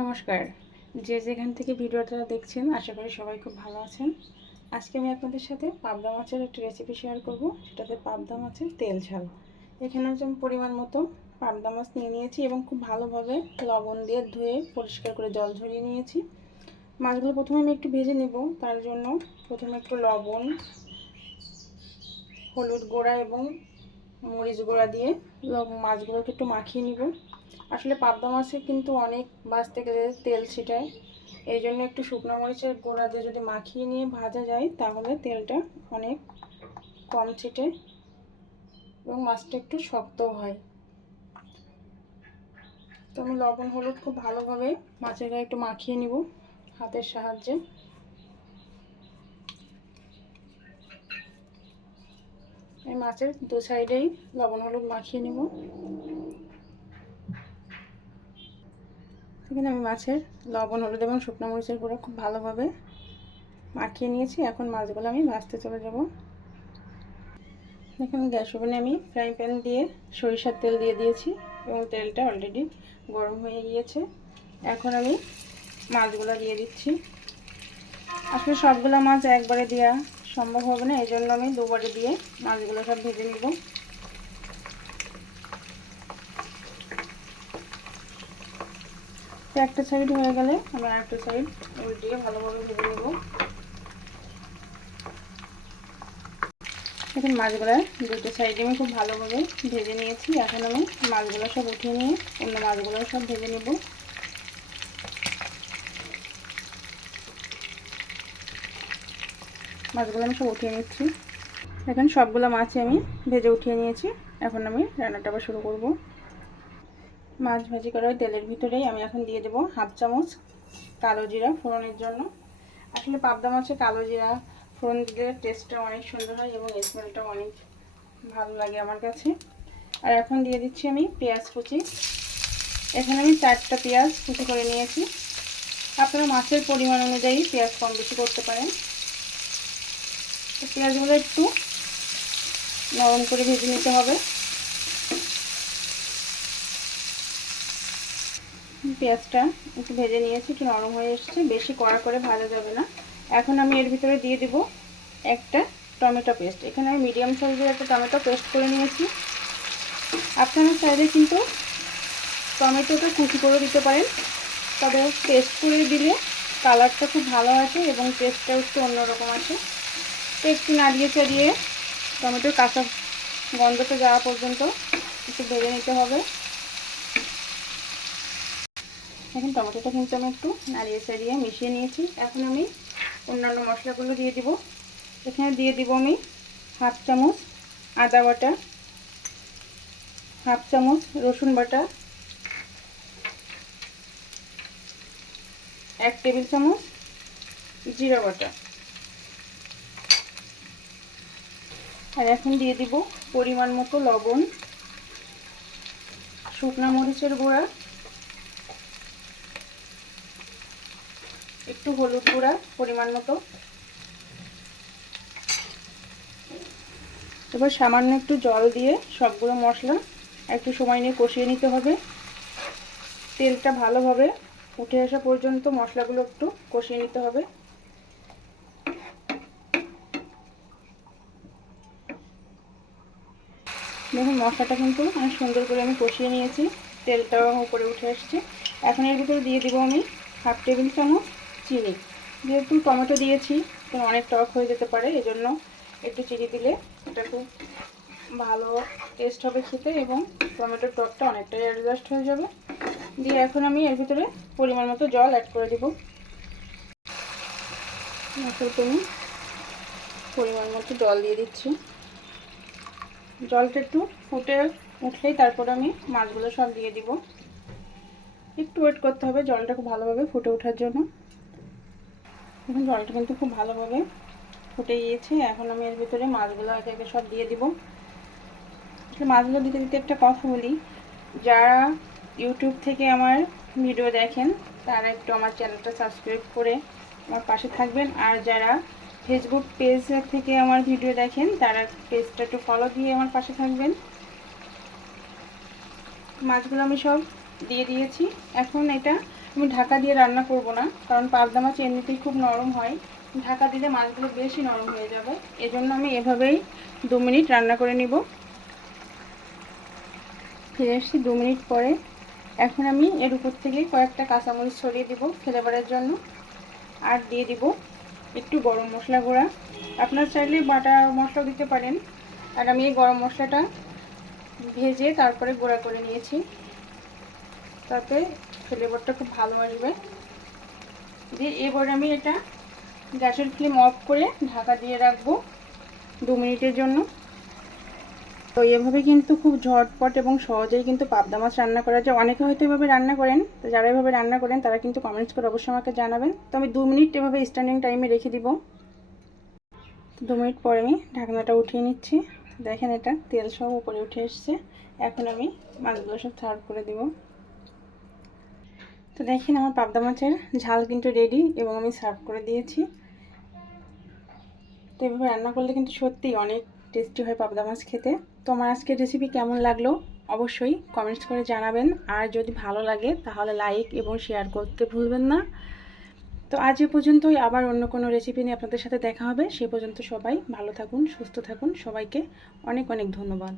নমস্কার। যে যেখান থেকে ভিডিওটা দেখছেন, আশা করি সবাই খুব ভালো আছেন। আজকে আমি আপনাদের সাথে পাবদা মাছের একটি রেসিপি শেয়ার করব, সেটাতে পাবদা মাছের তেল ঝাল এখানে হচ্ছে আমি পরিমাণ মতো পাবদা মাছ নিয়ে নিয়েছি এবং খুব ভালোভাবে লবণ দিয়ে ধুয়ে পরিষ্কার করে জল ঝরিয়ে নিয়েছি। মাছগুলো প্রথমে আমি একটু ভেজে নেব, তার জন্য প্রথমে একটু লবণ, হলুদ গুঁড়া এবং মরিচ গুঁড়া দিয়ে মাছগুলোকে একটু মাখিয়ে নিব। আসলে পাবদা মাছে কিন্তু অনেক ভাজতে গেলে তেল ছিটায়, এই জন্য একটু শুকনো মরিচের গুঁড়া দিয়ে যদি মাখিয়ে নিয়ে ভাজা যায়, তাহলে তেলটা অনেক কম ছিটে এবং মাছটা একটু শক্তও হয়। তো আমি লবণ, হলুদ খুব ভালোভাবে মাছের গায়ে একটু মাখিয়ে নিব হাতের সাহায্যে। এই মাছের দু সাইডেই লবণ, হলুদ মাখিয়ে নিব। এখানে আমি মাছের লবণ, হলুদ এবং শুকনো মরিচের গুঁড়ো খুব ভালোভাবে মাখিয়ে নিয়েছি। এখন মাছগুলো আমি ভাজতে চলে যাব। দেখুন, গ্যাস ওভেনে আমি ফ্রাই প্যান দিয়ে সরিষার তেল দিয়ে দিয়েছি এবং তেলটা অলরেডি গরম হয়ে গিয়েছে। এখন আমি মাছগুলো দিয়ে দিচ্ছি। আসলে সবগুলো মাছ একবারে দেওয়া সম্ভব হবে না এই জন্য আমি দুবারে দিয়ে মাছগুলো সব ভেজে নিব। একটা সাইড হয়ে গেলে আমি আরেকটা সাইড উল্টিয়ে ভালোভাবে ভেজে নেব। এখন মাছগুলো দুটো সাইডে আমি খুব ভালোভাবে ভেজে নিয়েছি। এখন আমি মাছগুলো সব উঠিয়ে নিয়ে অন্য মাছগুলো সব ভেজে নেব। মাছগুলো আমি সব উঠিয়ে নিচ্ছি। এখন সবগুলো মাছই আমি ভেজে উঠিয়ে নিয়েছি। এখন আমি রান্নাটা আবার শুরু করব। মাছ ভাজি করা তেলের ভিতরেই আমি এখন দিয়ে দেবো হাফ চামচ কালো জিরা ফোড়নের জন্য। আসলে পাবদা মাছে কালো জিরা ফোড়ন দিলে টেস্টটা অনেক সুন্দর হয় এবং স্মেলটা অনেক ভালো লাগে আমার কাছে। আর এখন দিয়ে দিচ্ছি আমি পেঁয়াজ কুচি। এখানে আমি চারটা পেঁয়াজ কুচি করে নিয়েছি। আপনারা মাছের পরিমাণ অনুযায়ী পেঁয়াজ কম বেশি করতে পারেন। পেঁয়াজগুলো একটু নরম করে ভেজে নিতে হবে। পেঁয়াজটা একটু ভেজে নিয়েছি, একটু নরম হয়ে এসছে। বেশি কড়া করে ভাজা যাবে না। এখন আমি এর ভিতরে দিয়ে দিব একটা টমেটো পেস্ট। এখানে আমি মিডিয়াম সাইজের একটা টমেটো পেস্ট করে নিয়েছি। আপনারা চাইলে কিন্তু টমেটোটা কুচি করে দিতে পারেন। তবে পেস্ট করে দিলে কালারটা খুব ভালো আসে এবং টেস্টটাও একটু অন্যরকম তো একটু নাড়িয়ে চাড়িয়ে। টমেটোর কাঁচা গন্ধটা যাওয়া পর্যন্ত একটু ভেজে নিতে হবে। এখন টমেটোটা কিন্তু আমি একটু নাড়িয়ে চাড়িয়ে মিশিয়ে নিয়েছি। এখন আমি অন্যান্য মশলাগুলো দিয়ে দিব। এখানে দিয়ে দিব আমি হাফ চামচ আদা বাটা, হাফ চামচ রসুন বাটা, এক টেবিল চামচ জিরা বাটা। আর এখন দিয়ে দিব পরিমাণ মতো লবণ, শুকনা মরিচের গুঁড়া, একটু হলুদ গুঁড়া পরিমাণ মতো। এবার সামান্য একটু জল দিয়ে সবগুলো মশলা একটু সময় নিয়ে কষিয়ে নিতে হবে। তেলটা ভালোভাবে উঠে আসা পর্যন্ত মশলাগুলো একটু কষিয়ে নিতে হবে। দেখুন, মশলাটা কিন্তু অনেক সুন্দর করে আমি কষিয়ে নিয়েছি। তেলটাও উপরে উঠে আসছে। এখন এর ভিতরে দিয়ে দিব আমি হাফ টেবিল চামচ চিনি। যেহেতু টমেটো দিয়েছি, তো অনেক টক হয়ে যেতে পারে, এজন্য একটু চিনি দিলে এটা খুব ভালো টেস্ট হবে খেতে এবং টমেটোর টকটা অনেকটাই অ্যাডজাস্ট হয়ে যাবে। দিয়ে এখন আমি এর ভিতরে পরিমাণ মতো জল অ্যাড করে দেবো। আমি পরিমাণ মতো জল দিয়ে দিচ্ছি। জলটা একটু ফুটে উঠলেই তারপর আমি মাছগুলো সব দিয়ে দিব। একটু ওয়েট করতে হবে জলটা খুব ভালোভাবে ফুটে ওঠার জন্য। এখন জলটা কিন্তু খুব ভালোভাবে ফুটে গিয়েছে। এখন আমি এর ভিতরে মাছগুলো একে একে সব দিয়ে দিব। আসলে মাছগুলো দিতে দিতে একটা কথা বলি। যারা ইউটিউব থেকে আমার ভিডিও দেখেন, তারা একটু আমার চ্যানেলটা সাবস্ক্রাইব করে আমার পাশে থাকবেন। আর যারা ফেসবুক পেজ থেকে আমার ভিডিও দেখেন, তারা পেজটা একটু ফলো দিয়ে আমার পাশে থাকবেন। মাছগুলো আমি সব দিয়ে দিয়েছি। এখন এটা আমি ঢাকা দিয়ে রান্না করব না, কারণ পাবদা মাছ এমনিতেই খুব নরম হয়। ঢাকা দিলে মাছগুলো বেশি নরম হয়ে যাবে। এজন্য আমি এভাবেই দু মিনিট রান্না করে নিব। ফিরে এসেছি দু মিনিট পরে। এখন আমি এর উপর থেকে কয়েকটা কাঁচামরিচ ছড়িয়ে দিব ফ্লেভারের জন্য। আর দিয়ে দিব একটু গরম মশলা গুঁড়া। আপনার চাইলে বাটা মশলা দিতে পারেন। আর আমি এই গরম মশলাটা ভেজে তারপরে গুঁড়া করে নিয়েছি। তাতে ফ্লেভারটা খুব ভালো আসবে। দিয়ে এবার আমি এটা গ্যাসের ফ্লেম অফ করে ঢাকা দিয়ে রাখব দু মিনিটের জন্য। তো এভাবে কিন্তু খুব ঝটপট এবং সহজেই কিন্তু পাবদা মাছ রান্না করা যায়। অনেকে হয়তো এভাবে রান্না করেন, তো যারা এভাবে রান্না করেন, তারা কিন্তু কমেন্টস করে অবশ্যই আমাকে জানাবেন। তো আমি দু মিনিট এভাবে স্ট্যান্ডিং টাইমে রেখে দিব। দু মিনিট পরে আমি ঢাকনাটা উঠিয়ে নিচ্ছি। দেখেন এটা, তেল সব উপরে উঠে এসছে। এখন আমি মাছগুলো সব সার্ভ করে দিব। তো দেখেন আমার পাবদা মাছের ঝাল কিন্তু রেডি এবং আমি সার্ভ করে দিয়েছি। তো এভাবে রান্না করলে কিন্তু সত্যিই অনেক টেস্টি হয় পাবদা মাছ খেতে। তো আমার আজকের রেসিপি কেমন লাগল? অবশ্যই কমেন্টস করে জানাবেন। আর যদি ভালো লাগে, তাহলে লাইক এবং শেয়ার করতে ভুলবেন না। তো আজ এ পর্যন্তই। আবার অন্য কোনো রেসিপি নিয়ে আপনাদের সাথে দেখা হবে। সে পর্যন্ত সবাই ভালো থাকুন, সুস্থ থাকুন। সবাইকে অনেক অনেক ধন্যবাদ।